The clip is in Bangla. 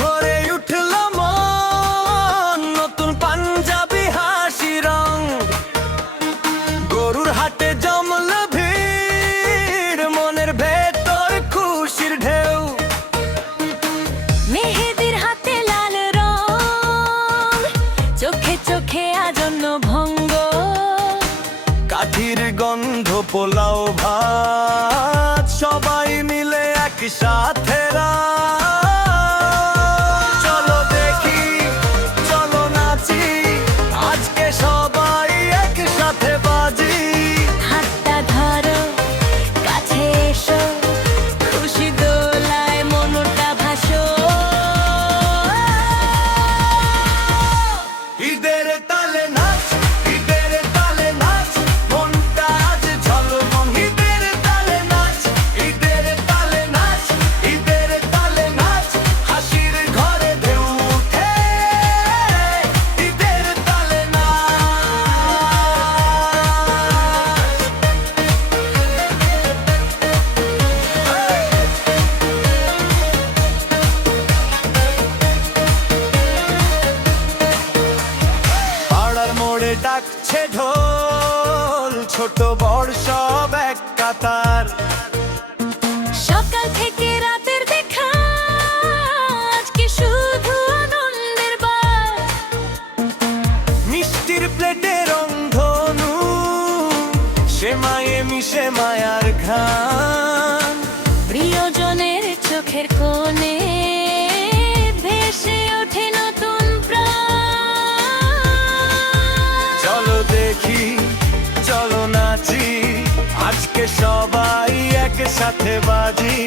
ভরে উঠল মন, নতুন পাঞ্জাবি হাসি রং। গরুর হাটে জমল ভিড়, মনের ভেতর খুশির ঢেউ। মেহেদির হাতে লাল রং, চোখে চোখে আজন্য ভঙ্গ। কাঠির গন্ধ, পোলাও ভাত, সবাই মিলে একসাথে চলো দেখি, চলো নাচি, আজকে সবাই একসাথে বাজি। হাতটা ধরো, কাছে এসো, খুশি দোলায় মনটা ভাসো। ঈদের তালে নাচ, ঈদের তালে নাচ, মনটা আজ ঝলমল। ঈদের তালে নাচ, ঈদের তালে নাচ, ঈদের তালে নাচ, হাসির ঘরে ঢেউ ওঠে। ঈদের তালে পাড়ার মোড়ে ডাকছে ঢোল, ছোট বড় সব এক কাতার। সকাল থেকে রাতের দেখা, আজকে শুধু আনন্দের বার। মিষ্টির প্লেটে রংধনু, সেমায়ে মিশে মায়ার ঘ্রাণ। প্রিয়জনের চোখের কোণে ভেসে ওঠে নতুন প্রাণ। চলো দেখি, চলো নাচি, আজকে সবাই একসাথে বাজি।